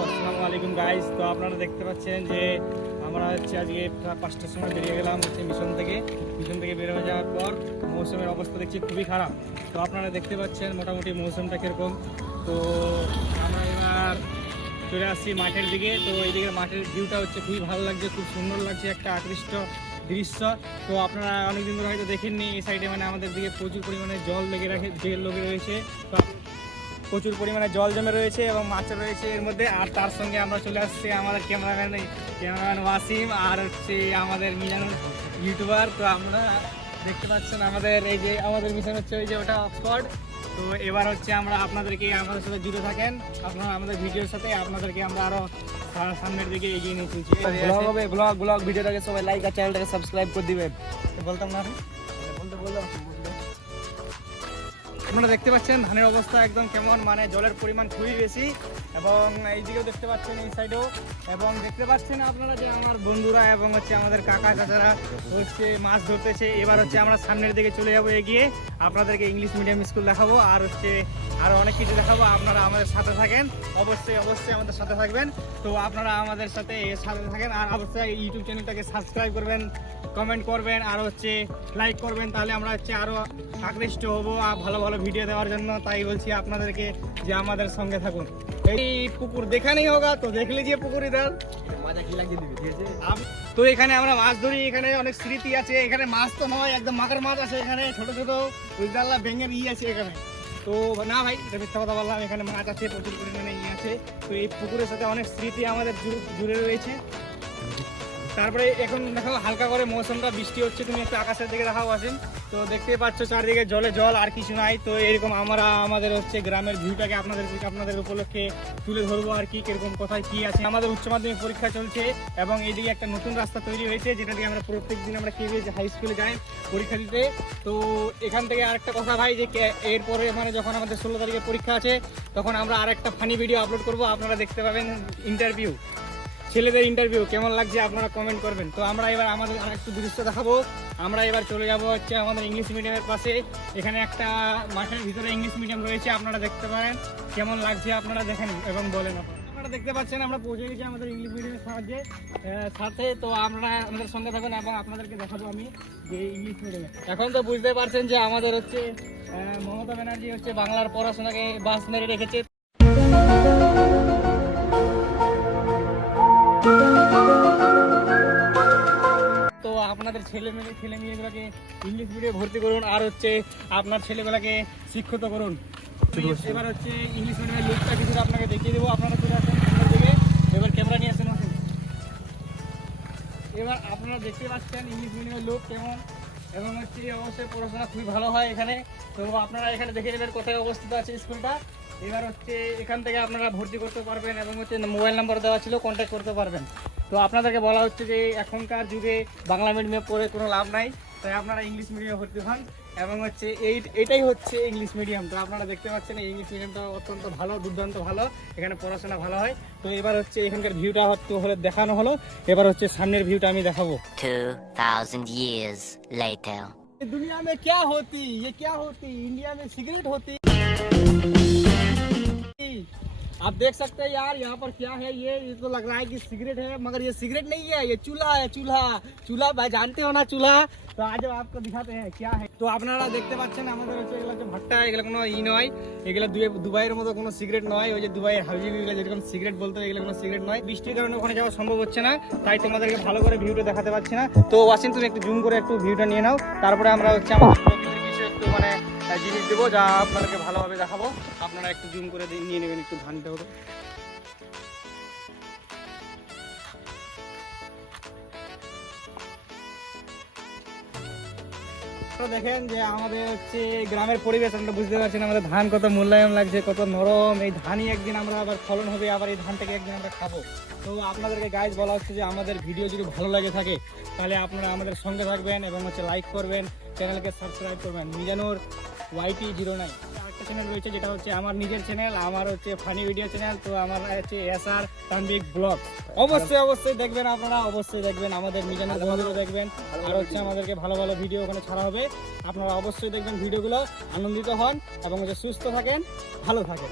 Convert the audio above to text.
আসসালামু আলাইকুম গাইস তো আপনারা দেখতে পাচ্ছেন যে আমরা হচ্ছে আজকে প্রায় পাঁচটার সময় বেরিয়ে গেলাম হচ্ছে মিশন থেকে। মিশন থেকে বের হয়ে যাওয়ার পর মৌসুমের অবস্থা দেখছি খুবই খারাপ। তো আপনারা দেখতে পাচ্ছেন মোটামুটি মৌসুমটা কীরকম। তো আমরা এবার চলে আসছি মাঠের দিকে। তো এইদিকে মাঠের ভিউটা হচ্ছে খুবই ভালো লাগছে, খুব সুন্দর লাগছে একটা আকৃষ্ট দৃশ্য। তো আপনারা অনেকদিন ধরে হয়তো দেখেননি, এই সাইডে মানে আমাদের দিকে প্রচুর পরিমাণে জল লেগে রাখে, জেল লেগে রয়েছে। তো প্রচুর পরিমাণে জল জমে রয়েছে এবং মাছ রয়েছে এর মধ্যে। আর তার সঙ্গে আমরা চলে আসছি আমাদের ক্যামেরাম্যান ক্যামেরাম্যান ওয়াসিম আর হচ্ছে আমাদের মিজান ইউটিউবার। তো আমরা দেখতে পাচ্ছেন আমাদের এই যে আমাদের মিশন হচ্ছে ওই যে ওটা অক্সফোর্ড। তো এবার হচ্ছে আমরা আপনাদেরকে আমাদের সাথে জুড়ে থাকেন। আপনারা আমাদের ভিডিওর সাথে আপনাদেরকে আমরা আরও সামনের দিকে এগিয়ে নিয়ে চলছি। ব্লগ হবে ব্লগ ব্লগ ভিডিওটাকে সবাই লাইক আর চ্যানেলটাকে সাবস্ক্রাইব করে দিবেন। বলতাম না বলতে বললাম। আপনারা দেখতে পাচ্ছেন ধানের অবস্থা একদম কেমন মানে জলের পরিমাণ খুবই বেশি। এবং এইদিকেও দেখতে পাচ্ছেন এই সাইডেও এবং দেখতে পাচ্ছেন আপনারা যে আমার বন্ধুরা এবং হচ্ছে আমাদের কাকা চাচারা হচ্ছে মাছ ধরতেছে। এবার হচ্ছে আমরা সামনের দিকে চলে যাব, এগিয়ে আপনাদেরকে ইংলিশ মিডিয়াম স্কুল দেখাবো আর হচ্ছে আরও অনেক কিছু দেখাবো। আপনারা আমাদের সাথে থাকেন, অবশ্যই অবশ্যই আমাদের সাথে থাকবেন। তো আপনারা আমাদের সাথে সাথে থাকেন আর অবশ্যই ইউটিউব চ্যানেলটাকে সাবস্ক্রাইব করবেন। কমেন্ট করবেন, আর হচ্ছে লাইক করবেন, তাহলে আমরা হচ্ছে আরও আকৃষ্ট হব আর ভালো ভালো ভিডিও দেওয়ার জন্য। তাই বলছি আপনাদেরকে যে আমাদের সঙ্গে থাকুন। এই পুকুর দেখা নেই হোগা তো দেখ যে পুকুর আম- তো এখানে আমরা মাছ ধরি, এখানে অনেক স্মৃতি আছে, এখানে মাছ তো নয়, একদম মাকার মাছ আছে এখানে, ছোট ছোট উইদাল্লা ব্যাঙের ই আছে এখানে। তো না ভাই মিথ্যা কথা বললাম, এখানে মাছ আছে, প্রচুর পরিমাণে ই আছে। তো এই পুকুরের সাথে অনেক স্মৃতি আমাদের জুড়ে রয়েছে। তারপরে এখন দেখো হালকা করে মৌসুমটা, বৃষ্টি হচ্ছে, তুমি একটু আকাশের দিকে দেখাও আসেন তো দেখতেই পাচ্ছ চারদিকে জলে জল, আর কিছু নাই। তো এরকম আমরা, আমাদের হচ্ছে গ্রামের ভিউটাকে আপনাদের আপনাদের উপলক্ষে তুলে ধরবো আর কি, কীরকম কোথায় কি আছে। আমাদের উচ্চ মাধ্যমিক পরীক্ষা চলছে এবং এইদিকে একটা নতুন রাস্তা তৈরি হয়েছে, যেটা দিয়ে আমরা প্রত্যেক দিন আমরা কেবিএস হাই স্কুলে যাই পরীক্ষা দিতে। তো এখান থেকে আরেকটা কথা ভাই, যে এরপরে মানে যখন আমাদের ষোলো তারিখে পরীক্ষা আছে, তখন আমরা আরেকটা ফানি ভিডিও আপলোড করব। আপনারা দেখতে পাবেন ইন্টারভিউ ছেলেদের ইন্টারভিউ কেমন লাগছে আপনারা কমেন্ট করবেন। তো আমরা এবার আমাদের আরেকটু দৃশ্য দেখাবো। আমরা এবার চলে যাব হচ্ছে আমাদের ইংলিশ মিডিয়ামের পাশে। এখানে একটা মাঠের ভিতরে ইংলিশ মিডিয়াম রয়েছে, আপনারা দেখতে পারেন। কেমন লাগছে আপনারা দেখেন এবং বলেন আপনারা। দেখতে পাচ্ছেন, আমরা পৌঁছে গেছি আমাদের ইংলিশ মিডিয়ামের সাহায্যে সাথে। তো আমরা আমাদের সঙ্গে থাকবেন এবং আপনাদেরকে দেখাবো আমি যে ইংলিশ মিডিয়ামে এখন তো বুঝতে পারছেন যে আমাদের হচ্ছে মমতা ব্যানার্জি হচ্ছে বাংলার পড়াশোনাকে বাস মেরে রেখেছে। আপনাদের ছেলে মেয়ে ছেলে মেয়েগুলোকে ইংলিশ মিডিয়ামে ভর্তি করুন আর হচ্ছে আপনার ছেলেগুলোকে শিক্ষিত করুন। এবার হচ্ছে ইংলিশ মিডিয়ামের লুকটা কিছুটা আপনাকে দেখিয়ে দেবো। আপনারা চলে আসেন আপনার দিকে এবার ক্যামেরা নিয়ে আসেন। আসেন এবার আপনারা দেখতে পাচ্ছেন ইংলিশ মিডিয়ামের লোক কেমন? এবং হচ্ছে অবশ্যই পড়াশোনা খুবই ভালো হয় এখানে। তো আপনারা এখানে দেখে নেবেন কোথায় অবস্থিত আছে স্কুলটা। এবার হচ্ছে এখান থেকে আপনারা ভর্তি করতে পারবেন এবং হচ্ছে মোবাইল নাম্বার দেওয়া ছিল কন্ট্যাক্ট করতে পারবেন। তো আপনাদেরকে বলা হচ্ছে যে এখনকার যুগে বাংলা মিডিয়ামে পড়ে কোনো লাভ নাই। তাই আপনারা ইংলিশ মিডিয়ামে ভর্তি হন এবং হচ্ছে এই এটাই হচ্ছে ইংলিশ মিডিয়াম তো আপনারা দেখতে পাচ্ছেন এই ইংলিশ মিডিয়ামটা অত্যন্ত ভালো দুর্দান্ত ভালো এখানে পড়াশোনা ভালো হয় তো এবার হচ্ছে এখানকার ভিউটা হয়তো হলে দেখানো হলো এবার হচ্ছে সামনের ভিউটা আমি দেখাবো 2,000 years later. दुनिया में क्या होती ये क्या होती इंडिया में सिगरेट होती आप देख सकते हैं यार यहाँ पर क्या है ये ये तो लग रहा है कि सिगरेट है मगर ये सिगरेट नहीं है ये चूल्हा है चूल्हा चूल्हा भाई जानते हो ना चूल्हा তো আজ आपको दिखाते हैं क्या है তো আপনারা দেখতে পাচ্ছেন আমাদের হচ্ছে এগুলো হচ্ছে ভাট্টা এগুলো কোনো ই নয় এগুলো দুয়ে- দুবাইয়ের মতো কোনো সিগারেট নয় ওই যে দুবাইয়ের হাউজি গুলো যেরকম সিগারেট বলতে হয়, এগুলো কোনো সিগারেট নয় বৃষ্টির কারণে ওখানে যাওয়া সম্ভব হচ্ছে না তাই তোমাদেরকে ভালো করে ভিউটা দেখাতে পারছি না তো ওয়াসিন তুমি একটু জুম করে একটু ভিউটা নিয়ে নাও তারপরে আমরা হচ্ছে আমাদের প্রকৃতির কিছু একটু মানে আহ, জিনিস দেবো, যা আপনাদেরকে ভালোভাবে দেখাবো। আপনারা একটু জুম করে নিয়ে নেবেন, একটু ধানটা তো দেখেন যে আমাদের হচ্ছে গ্রামের পরিবেশ, আমরা বুঝতে পারছেন আমাদের ধান কত মূল্যায়ন লাগছে, কত নরম। এই ধানই একদিন আমরা আবার ফলন হবে, আবার এই ধানটাকে একদিন আমরা খাব। তো আপনাদেরকে গাইজ বলা হচ্ছে যে আমাদের ভিডিও যদি ভালো লাগে থাকে, তাহলে আপনারা আমাদের সঙ্গে থাকবেন এবং হচ্ছে লাইক করবেন চ্যানেলকে সাবস্ক্রাইব করবেন। মিজানুর ওয়াইটি জিরো নাইন আরেকটা চ্যানেল রয়েছে যেটা হচ্ছে আমার নিজের চ্যানেল আমার হচ্ছে ফানি ভিডিও চ্যানেল তো আমার হচ্ছে এস আর তানবিক ব্লগ অবশ্যই অবশ্যই দেখবেন আপনারা অবশ্যই দেখবেন আমাদের নিজের বন্ধুরা দেখবেন। আর হচ্ছে আমাদেরকে ভালো ভালো ভিডিও ওখানে ছাড়া হবে। আপনারা অবশ্যই দেখবেন ভিডিওগুলো আনন্দিত হন এবং হচ্ছে সুস্থ থাকেন ভালো থাকেন।